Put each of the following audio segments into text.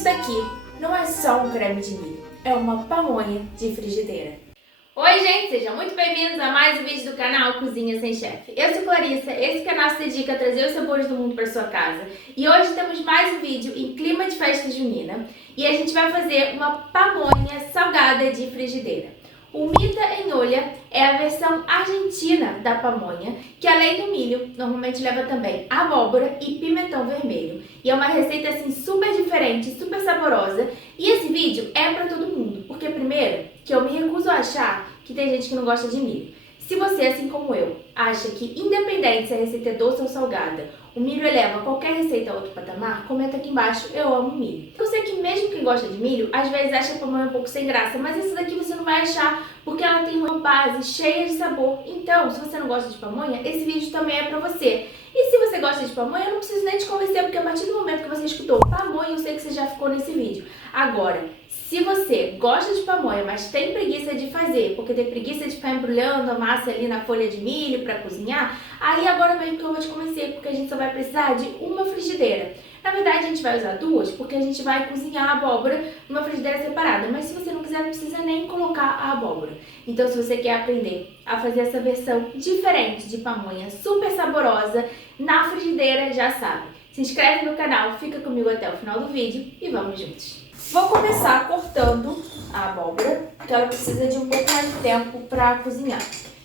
Isso daqui não é só um creme de milho, é uma pamonha de frigideira. Oi gente, sejam muito bem-vindos a mais um vídeo do canal Cozinha Sem Chefe. Eu sou Clarissa, esse canal se dedica a trazer os sabores do mundo para sua casa. E hoje temos mais um vídeo em clima de festa junina e a gente vai fazer uma pamonha salgada de frigideira. O mita em olha é a versão argentina da pamonha, que além do milho, normalmente leva também abóbora e pimentão vermelho. E é uma receita assim super diferente, super saborosa. E esse vídeo é para todo mundo, porque primeiro, que eu me recuso a achar que tem gente que não gosta de milho. Se você, assim como eu, acha que independente se a receita é doce ou salgada, o milho eleva qualquer receita a outro patamar, comenta aqui embaixo, eu amo milho. Eu sei que mesmo quem gosta de milho, às vezes acha a pamonha um pouco sem graça, mas essa daqui você não vai achar, porque ela tem uma base cheia de sabor. Então, se você não gosta de pamonha, esse vídeo também é pra você. E se você gosta de pamonha, eu não preciso nem te convencer, porque a partir do momento que você escutou pamonha, eu sei que você já ficou nesse vídeo. Agora, se você gosta de pamonha, mas tem preguiça de fazer, porque tem preguiça de ficar embrulhando a massa ali na folha de milho para cozinhar, aí agora mesmo que eu vou te convencer, porque a gente só vai precisar de uma frigideira. Na verdade, a gente vai usar duas, porque a gente vai cozinhar a abóbora numa frigideira separada. Mas se você não quiser, não precisa nem colocar a abóbora. Então, se você quer aprender a fazer essa versão diferente de pamonha, super saborosa, na frigideira, já sabe. Se inscreve no canal, fica comigo até o final do vídeo e vamos juntos. Vou começar cortando a abóbora, porque ela precisa de um pouco mais de tempo para cozinhar.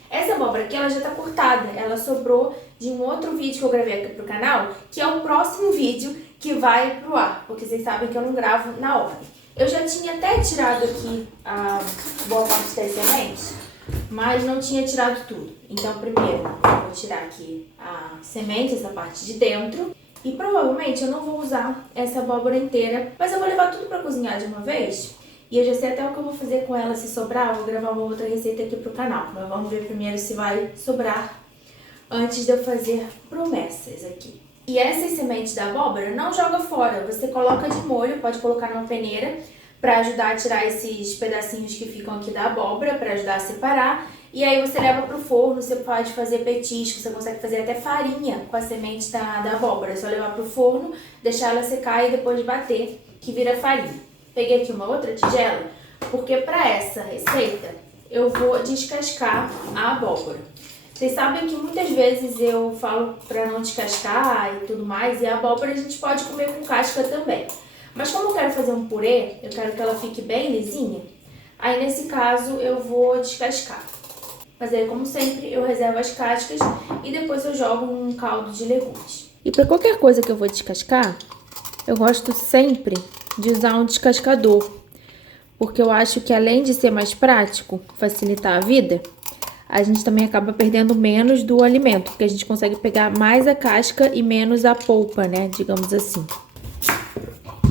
Essa abóbora aqui, ela já tá cortada, ela sobrou de um outro vídeo que eu gravei aqui pro canal, que é o próximo vídeo que vai pro ar, porque vocês sabem que eu não gravo na ordem. Eu já tinha até tirado aqui a boa parte das sementes, mas não tinha tirado tudo. Então, primeiro, eu vou tirar aqui a semente, essa parte de dentro. E provavelmente eu não vou usar essa abóbora inteira, mas eu vou levar tudo pra cozinhar de uma vez. E eu já sei até o que eu vou fazer com ela se sobrar, eu vou gravar uma outra receita aqui pro canal. Mas vamos ver primeiro se vai sobrar antes de eu fazer promessas aqui. E essas sementes da abóbora não joga fora, você coloca de molho, pode colocar numa peneira pra ajudar a tirar esses pedacinhos que ficam aqui da abóbora, pra ajudar a separar. E aí você leva pro forno, você pode fazer petisco, você consegue fazer até farinha com a semente da abóbora. É só levar pro forno, deixar ela secar e depois bater, que vira farinha. Peguei aqui uma outra tigela, porque pra essa receita eu vou descascar a abóbora. Vocês sabem que muitas vezes eu falo pra não descascar e tudo mais, e a abóbora a gente pode comer com casca também. Mas como eu quero fazer um purê, eu quero que ela fique bem lisinha, aí nesse caso eu vou descascar. Mas aí, como sempre, eu reservo as cascas e depois eu jogo um caldo de legumes. E para qualquer coisa que eu vou descascar, eu gosto sempre de usar um descascador. Porque eu acho que além de ser mais prático, facilitar a vida, a gente também acaba perdendo menos do alimento. Porque a gente consegue pegar mais a casca e menos a polpa, né? Digamos assim.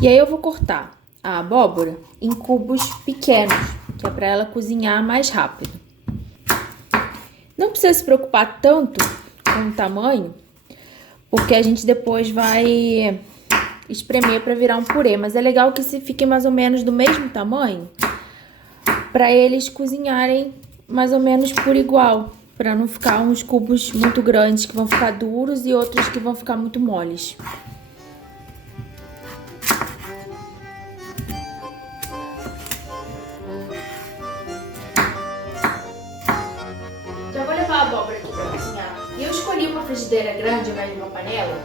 E aí eu vou cortar a abóbora em cubos pequenos, que é para ela cozinhar mais rápido. Não precisa se preocupar tanto com o tamanho, porque a gente depois vai espremer para virar um purê. Mas é legal que se fiquem mais ou menos do mesmo tamanho, para eles cozinharem mais ou menos por igual, para não ficar uns cubos muito grandes que vão ficar duros e outros que vão ficar muito moles. A abóbora aqui para cozinhar. E eu escolhi uma frigideira grande ao invés de uma panela,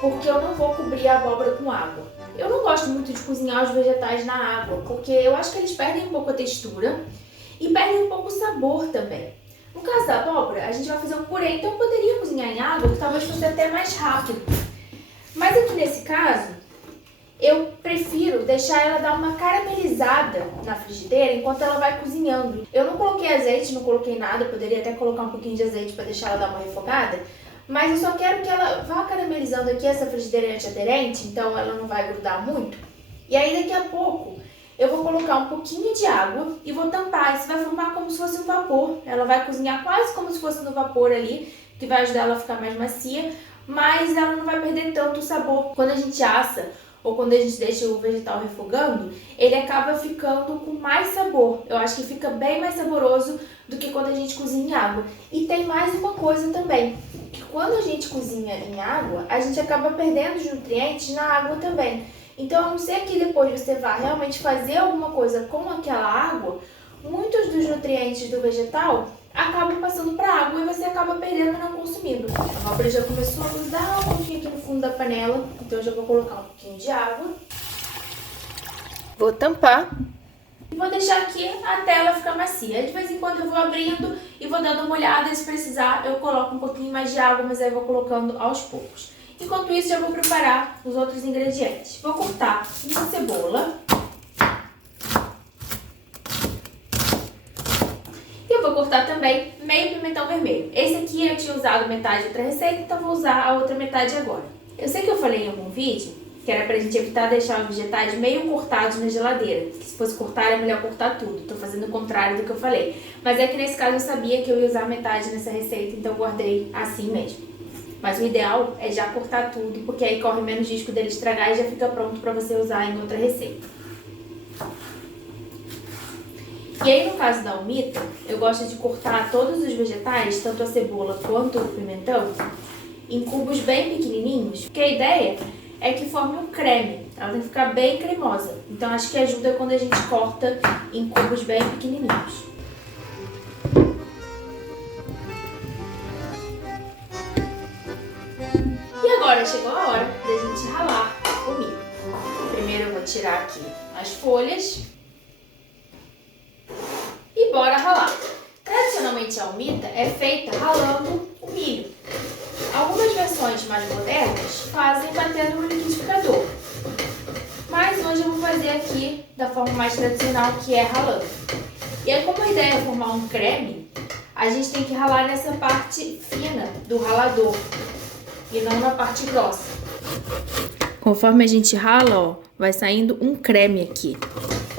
porque eu não vou cobrir a abóbora com água. Eu não gosto muito de cozinhar os vegetais na água, porque eu acho que eles perdem um pouco a textura e perdem um pouco o sabor também. No caso da abóbora, a gente vai fazer um purê, então eu poderia cozinhar em água, que talvez fosse até mais rápido. Mas aqui nesse caso, eu prefiro deixar ela dar uma caramelizada na frigideira enquanto ela vai cozinhando. Eu não coloquei azeite, não coloquei nada, eu poderia até colocar um pouquinho de azeite para deixar ela dar uma refogada, mas eu só quero que ela vá caramelizando aqui. Essa frigideira é antiaderente, então ela não vai grudar muito. E aí daqui a pouco eu vou colocar um pouquinho de água e vou tampar. Isso vai formar como se fosse um vapor. Ela vai cozinhar quase como se fosse no vapor ali, que vai ajudar ela a ficar mais macia, mas ela não vai perder tanto o sabor. Quando a gente assa ou quando a gente deixa o vegetal refogando, ele acaba ficando com mais sabor. Eu acho que fica bem mais saboroso do que quando a gente cozinha em água. E tem mais uma coisa também, que quando a gente cozinha em água, a gente acaba perdendo os nutrientes na água também. Então, a não ser que depois você vá realmente fazer alguma coisa com aquela água, muitos dos nutrientes do vegetal acabam passando para a água e você acaba perdendo e não consumindo. A abóbora já começou a grudar um pouquinho aqui no fundo da panela, então eu já vou colocar um pouquinho de água. Vou tampar. E vou deixar aqui até ela ficar macia. De vez em quando eu vou abrindo e vou dando uma olhada. Se precisar, eu coloco um pouquinho mais de água, mas aí eu vou colocando aos poucos. Enquanto isso, já vou preparar os outros ingredientes. Vou cortar uma cebola. E eu vou cortar também meio pimentão vermelho. Esse aqui eu tinha usado metade de outra receita, então vou usar a outra metade agora. Eu sei que eu falei em algum vídeo que era pra gente evitar deixar os vegetais meio cortados na geladeira. Que se fosse cortar, é melhor cortar tudo. Tô fazendo o contrário do que eu falei. Mas é que nesse caso eu sabia que eu ia usar metade nessa receita, então eu guardei assim mesmo. Mas o ideal é já cortar tudo, porque aí corre menos risco dele estragar e já fica pronto pra você usar em outra receita. E aí no caso da humita, eu gosto de cortar todos os vegetais, tanto a cebola quanto o pimentão, em cubos bem pequenininhos, porque a ideia é que forme um creme, ela tem que ficar bem cremosa. Então acho que ajuda quando a gente corta em cubos bem pequenininhos. E agora chegou a hora da gente ralar o milho. Primeiro eu vou tirar aqui as folhas e bora ralar. Tradicionalmente a humita é feita ralando o milho. Algumas versões mais modernas fazem batendo no liquidificador, mas hoje eu vou fazer aqui da forma mais tradicional, que é ralando. E aí, como a ideia é formar um creme, a gente tem que ralar nessa parte fina do ralador e não na parte grossa. Conforme a gente rala, ó, vai saindo um creme aqui.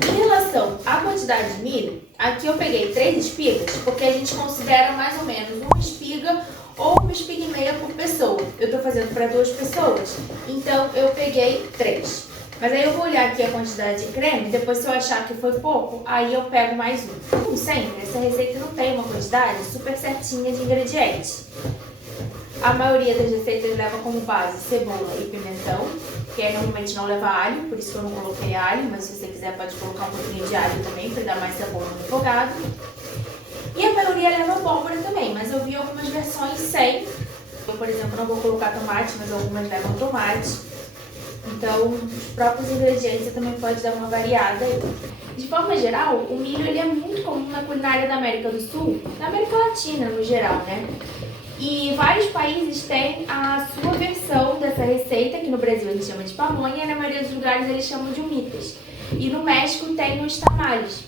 Em relação à quantidade de milho, aqui eu peguei 3 espigas, porque a gente considera mais ou menos uma espiga ou uma espiga e meia por pessoa. Eu tô fazendo para 2 pessoas, então eu peguei 3. Mas aí eu vou olhar aqui a quantidade de creme, depois se eu achar que foi pouco, aí eu pego mais um. Como sempre, essa receita não tem uma quantidade super certinha de ingredientes. A maioria das receitas leva como base cebola e pimentão, que aí normalmente não leva alho, por isso que eu não coloquei alho, mas se você quiser pode colocar um pouquinho de alho também, para dar mais sabor no refogado. E a maioria leva abóbora também, mas eu vi algumas versões sem. Eu, por exemplo, não vou colocar tomate, mas algumas levam tomate. Então, os próprios ingredientes você também pode dar uma variada aí. De forma geral, o milho ele é muito comum na culinária da América do Sul, da América Latina no geral, né? E vários países têm a sua versão dessa receita, que no Brasil a gente chama de pamonha, e na maioria dos lugares eles chamam de humitas. E no México tem os tamales.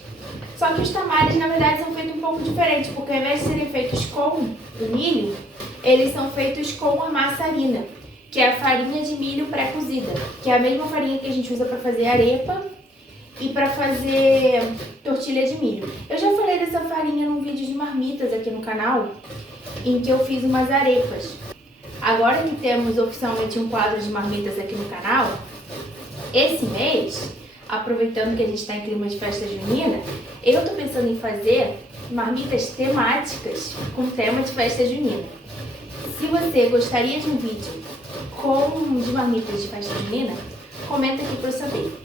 Só que os tamales, na verdade, são feitos um pouco diferente, porque ao invés de serem feitos com o milho, eles são feitos com a massa harina, que é a farinha de milho pré-cozida, que é a mesma farinha que a gente usa para fazer arepa e para fazer tortilha de milho. Eu já falei dessa farinha num vídeo de marmitas aqui no canal, em que eu fiz umas arepas. Agora que temos oficialmente um quadro de marmitas aqui no canal, esse mês, aproveitando que a gente está em clima de festa junina, eu tô pensando em fazer marmitas temáticas com tema de festa junina. Se você gostaria de um vídeo de marmitas de festa junina, comenta aqui para eu saber.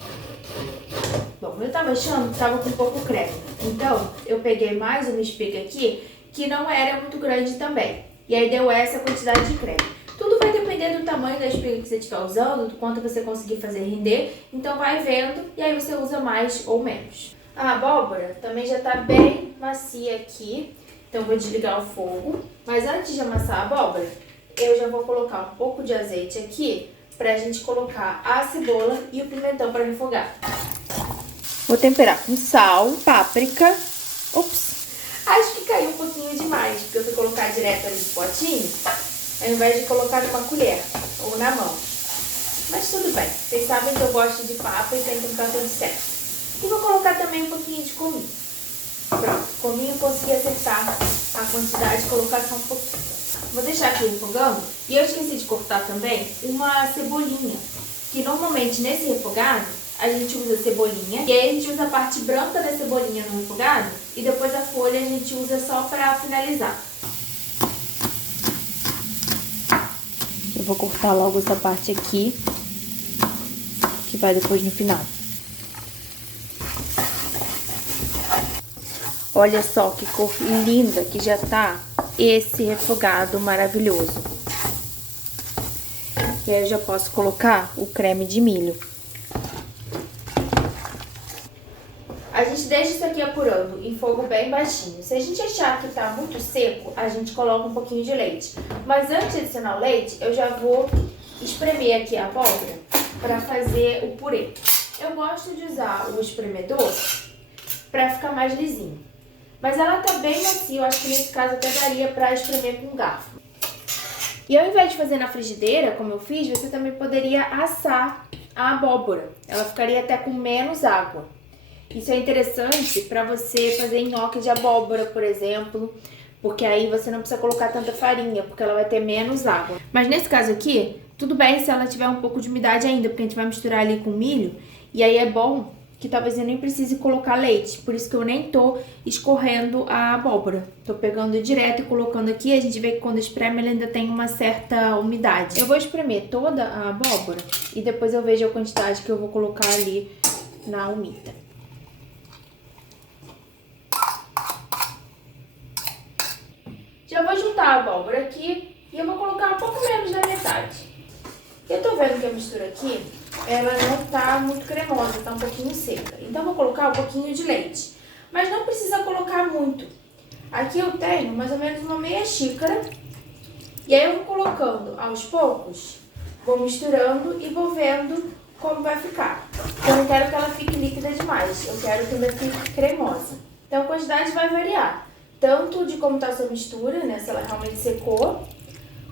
Bom, eu tava achando que tava com pouco creme, então eu peguei mais uma espiga aqui que não era muito grande também, e aí deu essa quantidade de creme. Tudo vai depender do tamanho da espiga que você estiver usando, do quanto você conseguir fazer render, então vai vendo e aí você usa mais ou menos. A abóbora também já tá bem macia aqui, então eu vou desligar o fogo, mas antes de amassar a abóbora, eu já vou colocar um pouco de azeite aqui pra gente colocar a cebola e o pimentão para refogar. Vou temperar com sal, páprica, acho que caiu um pouquinho demais, porque eu fui colocar direto ali no potinho, ao invés de colocar com a colher ou na mão. Mas tudo bem, vocês sabem que eu gosto de páprica, então tá tudo certo. E vou colocar também um pouquinho de cominho. Pronto, cominho eu consegui acertar a quantidade, colocar só um pouquinho. Vou deixar aqui refogando. E eu esqueci de cortar também uma cebolinha, que normalmente nesse refogado a gente usa cebolinha, e aí a gente usa a parte branca da cebolinha no refogado, e depois a folha a gente usa só pra finalizar. Eu vou cortar logo essa parte aqui, que vai depois no final. Olha só que cor linda que já tá esse refogado maravilhoso. E aí eu já posso colocar o creme de milho. A gente deixa isso aqui apurando em fogo bem baixinho. Se a gente achar que tá muito seco, a gente coloca um pouquinho de leite. Mas antes de adicionar o leite, eu já vou espremer aqui a abóbora para fazer o purê. Eu gosto de usar o espremedor para ficar mais lisinho. Mas ela tá bem macia, eu acho que nesse caso até daria para espremer com um garfo. E ao invés de fazer na frigideira, como eu fiz, você também poderia assar a abóbora. Ela ficaria até com menos água. Isso é interessante para você fazer nhoque de abóbora, por exemplo, porque aí você não precisa colocar tanta farinha, porque ela vai ter menos água. Mas nesse caso aqui, tudo bem se ela tiver um pouco de umidade ainda, porque a gente vai misturar ali com milho, e aí é bom que talvez eu nem precise colocar leite, por isso que eu nem tô escorrendo a abóbora. Tô pegando direto e colocando aqui, a gente vê que quando espreme ela ainda tem uma certa umidade. Eu vou espremer toda a abóbora e depois eu vejo a quantidade que eu vou colocar ali na umita. Já vou juntar a abóbora aqui e eu vou colocar um pouco menos da metade. Eu tô vendo que a mistura aqui, ela não tá muito cremosa, tá um pouquinho seca. Então, eu vou colocar um pouquinho de leite. Mas não precisa colocar muito. Aqui eu tenho mais ou menos uma meia xícara. E aí eu vou colocando aos poucos, vou misturando e vou vendo como vai ficar. Eu não quero que ela fique líquida demais, eu quero que ela fique cremosa. Então, a quantidade vai variar. Tanto de como tá a sua mistura, né, se ela realmente secou,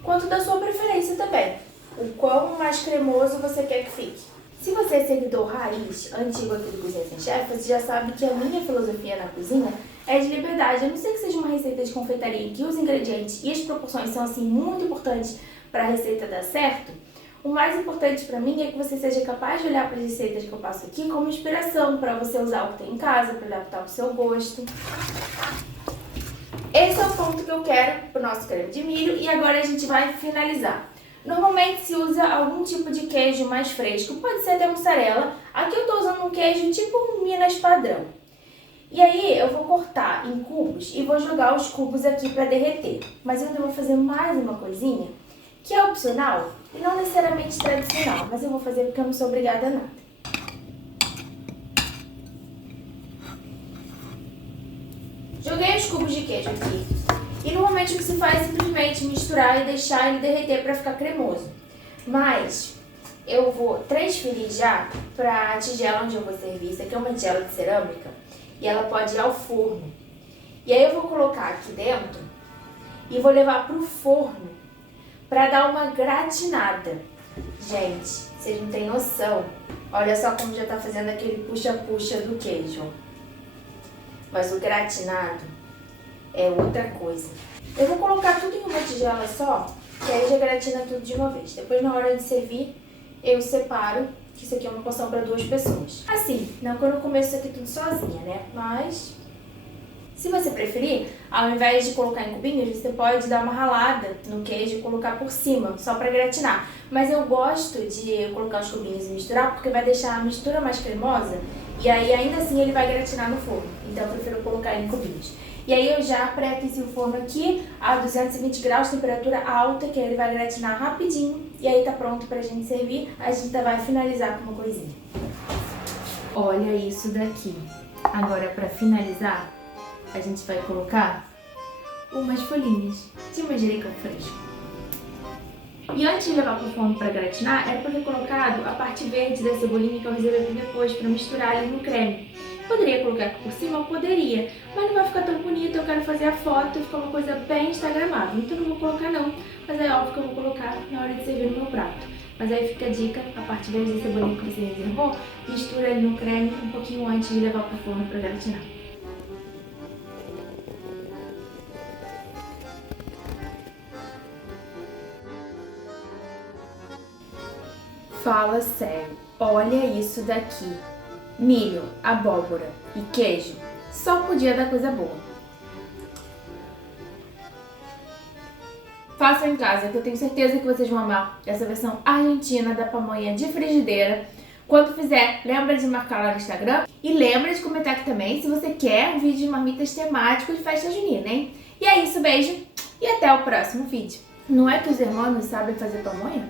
quanto da sua preferência também. O quão mais cremoso você quer que fique. Se você é seguidor raiz, antigo aqui do Cozinha Sem Chefe, você já sabe que a minha filosofia na cozinha é de liberdade. A não ser que seja uma receita de confeitaria em que os ingredientes e as proporções são assim muito importantes para a receita dar certo. O mais importante para mim é que você seja capaz de olhar para as receitas que eu passo aqui como inspiração para você usar o que tem em casa, para adaptar o seu gosto. Esse é o ponto que eu quero para o nosso creme de milho e agora a gente vai finalizar. Normalmente se usa algum tipo de queijo mais fresco, pode ser até mussarela. Aqui eu estou usando um queijo tipo um Minas padrão. E aí eu vou cortar em cubos e vou jogar os cubos aqui para derreter. Mas eu ainda vou fazer mais uma coisinha, que é opcional e não necessariamente tradicional, mas eu vou fazer porque eu não sou obrigada a nada. Joguei os cubos de queijo aqui. E normalmente o que se faz é simplesmente misturar e deixar ele derreter para ficar cremoso. Mas eu vou transferir já para a tigela onde eu vou servir. Isso aqui é uma tigela de cerâmica e ela pode ir ao forno. E aí eu vou colocar aqui dentro e vou levar para o forno para dar uma gratinada. Gente, vocês não têm noção. Olha só como já está fazendo aquele puxa-puxa do queijo. Mas o gratinado é outra coisa. Eu vou colocar tudo em uma tigela só, que aí já gratina tudo de uma vez. Depois, na hora de servir, eu separo, que isso aqui é uma porção para 2 pessoas. Assim, não que eu não começo isso aqui tudo sozinha, né? Mas, se você preferir, ao invés de colocar em cubinhos, você pode dar uma ralada no queijo e colocar por cima, só para gratinar. Mas eu gosto de colocar os cubinhos e misturar, porque vai deixar a mistura mais cremosa, e aí ainda assim ele vai gratinar no forno. Então, eu prefiro colocar em cubinhos. E aí eu já pré-aqueci o forno aqui a 220 graus, temperatura alta, que aí ele vai gratinar rapidinho. E aí tá pronto pra gente servir. A gente vai finalizar com uma coisinha. Olha isso daqui. Agora pra finalizar, a gente vai colocar umas folhinhas de manjericão fresco. E antes de levar pro forno pra gratinar, era pra ter colocado a parte verde da cebolinha que eu reservei depois pra misturar ali no creme. Poderia colocar aqui por cima? Poderia, mas não vai ficar tão bonito. Eu quero fazer a foto e ficar uma coisa bem instagramável. Então não vou colocar não, mas é óbvio que eu vou colocar na hora de servir no meu prato. Mas aí fica a dica, a parte verde da cebolinha que você reservou, mistura ali no creme um pouquinho antes de levar pro forno para gratinar. Fala sério, olha isso daqui. Milho, abóbora e queijo, só podia dar coisa boa. Façam em casa, que eu tenho certeza que vocês vão amar essa versão argentina da pamonha de frigideira Quando fizer, lembra de marcar lá no Instagram e lembra de comentar aqui também se você quer um vídeo de marmitas temático de festa junina, hein? E é isso, beijo e até o próximo vídeo. Não é que os irmãos não sabem fazer pamonha?